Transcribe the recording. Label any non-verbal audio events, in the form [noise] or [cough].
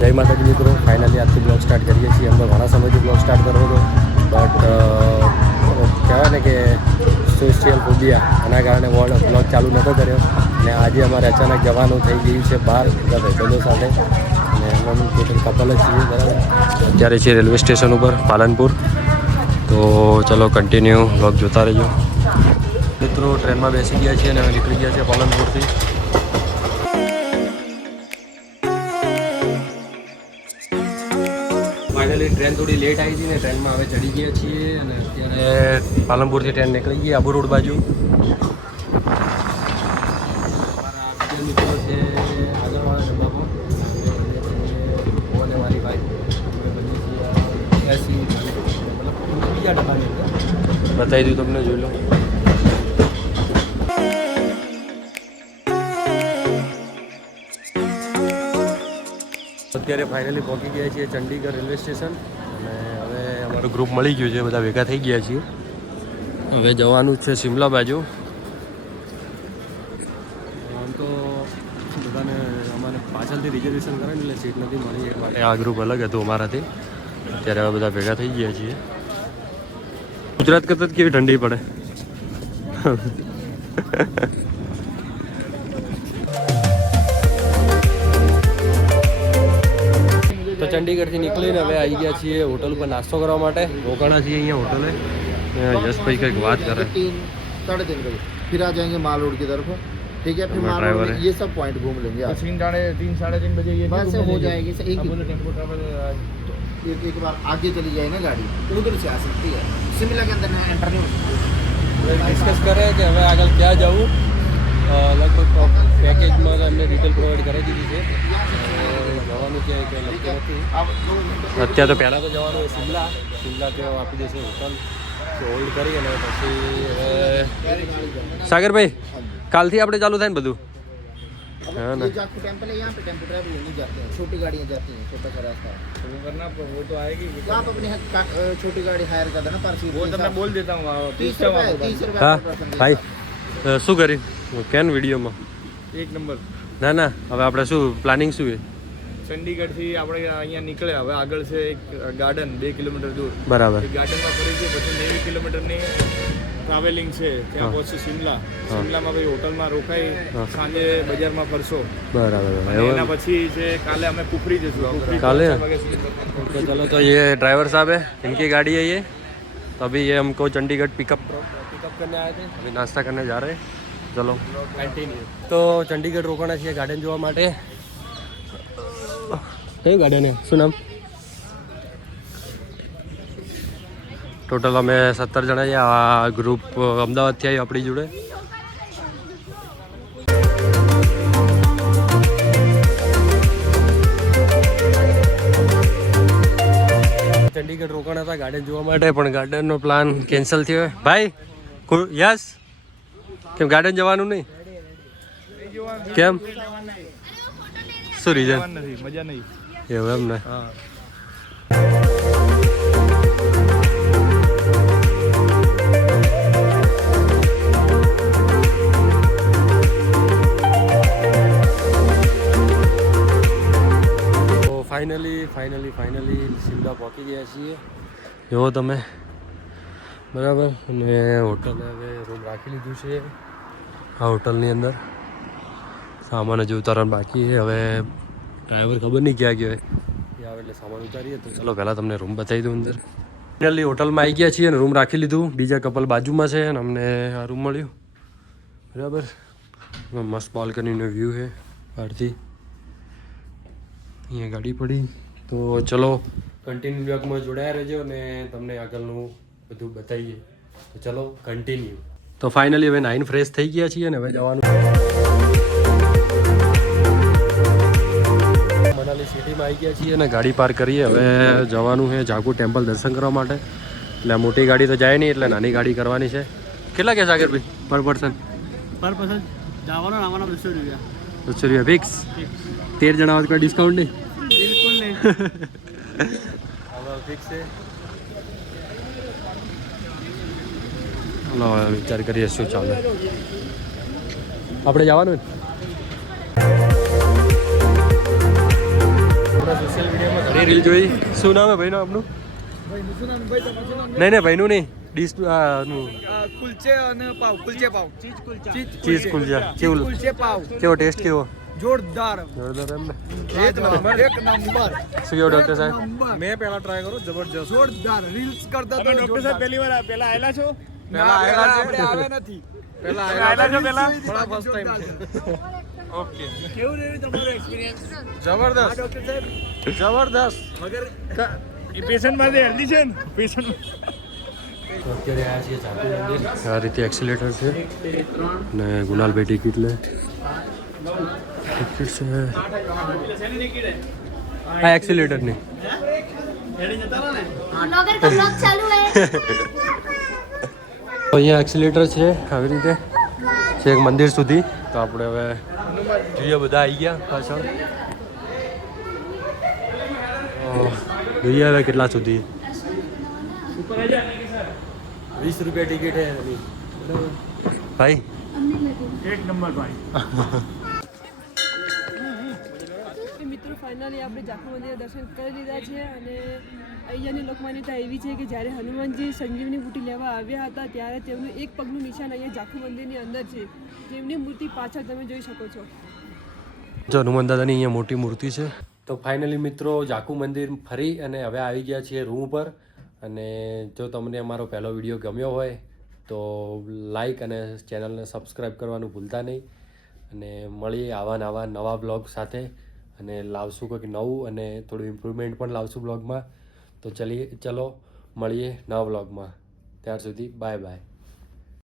જય માતાજી મિત્રો ફાઇનલી આજથી બ્લોગ સ્ટાર્ટ કરીએ છીએ. અમે ઘણા સમયથી બ્લોગ સ્ટાર્ટ કરવો હતો બટ કહેવાય ને કે સોશિયલ મીડિયા એના કારણે વર્લ્ડ બ્લોગ ચાલુ નહોતો કર્યો. અને આજે અમારે અચાનક જવાનું થઈ ગયું છે બહાર, બધા ભાઈબંધો સાથે. અને અમે ટોટલ કપલ જ છીએ, બરાબર? અત્યારે છે રેલવે સ્ટેશન ઉપર, પાલનપુર. તો ચલો કન્ટિન્યુ બ્લોગ જોતા રહેજો. મિત્રો ટ્રેનમાં બેસી ગયા છીએ અને અમે નીકળી ગયા છીએ પાલનપુરથી. ટ્રેન થોડી લેટ આવી હતી ને ટ્રેનમાં હવે ચડી ગયા છીએ અને અત્યારે પાલનપુરથી ટ્રેન નીકળી ગઈ આબુ રોડ બાજુ. મિત્રો છે આગળવાળા ડબ્બામાં. અને મારી અંદર. બતાવી દઉં તમને જોઈ લો. અત્યારે ફાઇનલી પહોંચી ગયા છીએ ચંડીગઢ રેલવે સ્ટેશન. અને હવે અમારું ગ્રુપ મળી ગયું છે, બધા ભેગા થઈ ગયા છીએ. હવે જવાનું છે શિમલા બાજુ. આમ તો બધાને અમારે પાછળથી રિઝર્વેશન કરે એટલે સીટ નથી મળી એ માટે આ ગ્રુપ અલગ હતું અમારાથી. અત્યારે હવે બધા ભેગા થઈ ગયા છીએ. ગુજરાત કરતાં કેવી ઠંડી પડે? ચંડીગઢથી નીકળીને હવે આવી ગયા છીએ હોટલ પર નાસ્તો કરવા માટે રોકાણા છીએ અહીંયા હોટલે અહીંયા યશભાઈ કંઈક વાત કરે तीन साढ़े तीन बजे फिर आ जाएंगे माल रोड की तरफ ठीक है फिर हमारा माल रोड driver में है। ये सब पॉइंट घूम लेंगे आप तीन साढ़े तीन साढ़े तीन बजे ये भी बस घूमने हो देंगे। जाएगी सर, एक अब ही- बोले टेम्पो ट्रैवल एक एक बार आगे चली जाए ना गाड़ी उधर से आ सकती है शिमला के अंदर एंटर नहीं हो सकती ડિસ્કસ કરે કે હવે આગળ ક્યાં જવું અ, જવાનું ક્યાંય કંઈ નક્કી નથી अब दो घंटे અત્યારે તો પહેલાં તો જવાનું હોય શિમલા શિમલા ત્યાં આપી દેશે હોટલ તો હોલ્ડ કરી અને પછી હવે સાગરભાઈ કાલથી આપણે ચાલુ થાય ને બધું अब हाँ ना। ये जाखू टेम्पल है यहाँ पे टेम्पो ट्रैवल नहीं जाते हैं छोटी गाड़ियाँ जाती हैं छोटा सा रास्ता है तो वो करना वो तो आएगी तो आप अपनी हद का- अ, छोटी गाड़ी हायर कर देना पर सीट वो के तो मैं हिसाब बोल देता हूँ वहाँ, तीस पूछता हूँ रुपए आपको तीस बाद रुपए હા पर person के ભાઈ हिसाब અ, શું કરી કેન વિડીયોમાં में। એક નંબર ના ના હવે આપણે શું પ્લાનિંગ શું છે ચંડીગઢથી આપણે અહીંયા નીકળે હવે આગળ છે એક ગાર્ડન બે કિલોમીટર દૂર બરાબર એ ગાર્ડનમાં ફરી છે પછી નેવી કિલોમીટરની ટ્રાવેલિંગ છે ત્યાં હા. પહોંચી શિમલા શિમલામાં ભાઈ હોટલમાં રોકાઈ હા. સાંજે બજારમાં ફરશો બરાબર અને એવું એના પછી છે કાલે અમે કુફરી જશું કુફરી काले? પાંચ વાગે સુધી. तो चलो तो ये ड्राइवर साहब है इनकी गाड़ी है ये तो अभी ये हमको चंडीगढ़ पिकअप पिकअप करने आए थे अभी नाश्ता करने जा रहे हैं चलो કન્ટિન્યુ તો ચંડીગઢ રોકાણા છીએ ગાર્ડન જોવા માટે કયું ગાર્ડન હે શું નામ? ટોટલ અમે સત્તર જણા છીએ આ ગ્રુપ અમદાવાદથી આવ્યું આપણી જોડે. ચંડીગઢ રોકાણ હતા ગાર્ડન જોવા માટે પણ ગાર્ડનનો પ્લાન કેન્સલ થયો. ભાઈ કો- યસ કેમ ગાર્ડન જવાનું નહીં? કેમ? શું રીઝન મજા નહીં. એવું એમ ને હા તો ફાઇનલી ફાઇનલી ફાઇનલી શિમલા પહોંચી ગયા છીએ. જુઓ તમે? બરાબર. અને હોટલે હવે રૂમ રાખી લીધું છે. આ હોટલની અંદર. સામાન હજુ ઉતારવાનું બાકી છે. હવે ડ્રાઈવર ખબર નહીં ક્યાં ગયો આવે એટલે સામાન ઉતારીએ તો ચલો, પહેલાં તમને રૂમ બતાવી દઉં અંદર. ફાઇનલી હોટલમાં આવી ગયા છીએ અને રૂમ રાખી લીધું. બીજા કપલ બાજુમાં છે અને અમને આ રૂમ મળ્યું. બરાબર? મસ્ત બાલ્કનીનો વ્યૂ છે, બહારથી. અહીંયા ગાડી પડી. તો ચલો કન્ટિન્યુ બ્લોગમાં જોડાયા રહેજો અને તમને આગળનું બધું બતાવીએ. તો ચલો કન્ટિન્યુ તો ફાઇનલી હવે નાઇન ફ્રેશ થઈ ગયા છીએ અને હવે જવાનું. મનાલી સિટીમાં આવી ગયા છીએ અને ગાડી પાર્ક કરીએ. હવે જવાનું છે જાગુ ટેમ્પલ દર્શન કરવા માટે. એટલે મોટી ગાડી તો જાય નહીં એટલે નાની ગાડી કરવાની છે. કેટલા કે સાગરભાઈ? પર પર્સન. પર પર્સન જવાનો આવવાનો બસો રૂપિયા. બસો રૂપિયા ફિક્સ તેર જણા કોઈ ડિસ્કાઉન્ટ નહીં? બિલકુલ નહીં. ફિક્સ છે. ચાલો વિચાર કરીએ શું ચાલે. આપણે જવાનું? એ રીલ જોઈ. શું નામ હે ભાઈનું આપનું? નહીં નહીં ભાઈનું નહીં. ડીશ કુલચે અને પાવ કુલચે પાવ. ચીઝ કુલચા. ચીઝ કુલચા. કેવું કુલચે પાવ. કેવો ટેસ્ટ કેવો? જોરદાર. જોરદાર એમ ને? એક નંબર એક નંબર. શું કેવો ડૉક્ટર સાહેબ? મેં પહેલા ટ્રાય કરું જબરજસ્ત. જોરદાર. રીલ્સ કરતા તો ડોક્ટર સાહેબ પહેલી વાર પેલા આયેલા છો? પહેલા આયેલા છે? આપણે આવે નથી. પહેલા આયેલા છો પહેલા? થોડા ફર્સ્ટ ટાઈમ છે. ઓકે. કેવું રહ્યું તમારો એક્સપિરિયન્સ જબરદસ્ત. ડોક્ટર સાહેબ? જબરદસ્ત. મગર એ પેશન્ટ માટે હેલ્ધી છે ને? પેશન્ટ આ રીતે એક્સિલેટર છે. ને ગુલાલભાઈ ટિકિટ લે. ટિકિટ છે. આ એક્સિલેટરની. [laughs] અહીંયા એક્સિલેટર છે આવી રીતે. છે એક મંદિર સુધી. તો આપણે હવે જોઈએ બધા આવી ગયા પાછળ. જોઈએ હવે કેટલા સુધી. વીસ રૂપિયા ટિકિટ હે ભાઈ? એક નંબર ભાઈ. [laughs] ફાઇનલી આપણે જાખુ મંદિરે દર્શન કરી લીધા છે અને અહીંયાની લોકમાન્યતા એવી છે કે જ્યારે હનુમાનજી સંજીવની બુટી લેવા આવ્યા હતા ત્યારે તેમનું એક પગનું નિશાન અહીંયા જાખુ મંદિરની અંદર છે. જેમની મૂર્તિ પાછળ તમે જોઈ શકો છો. જો હનુમાન દાદાની અહીંયા મોટી મૂર્તિ છે. તો ફાઇનલી મિત્રો જાકુ મંદિર ફરી અને હવે આવી ગયા છીએ રૂમ પર અને જો તમને અમારો પહેલો વીડિયો ગમ્યો હોય તો લાઈક અને ચેનલને સબસ્ક્રાઈબ કરવાનું ભૂલતા નહીં. અને મળીએ આવા નવા નવા બ્લોગ સાથે. અને લાવશું કંઈક નવું અને થોડું ઇમ્પ્રુવમેન્ટ પણ લાવશું બ્લોગમાં તો ચલીએ, ચલો, મળીએ નવા બ્લોગમાં ત્યાર સુધી બાય બાય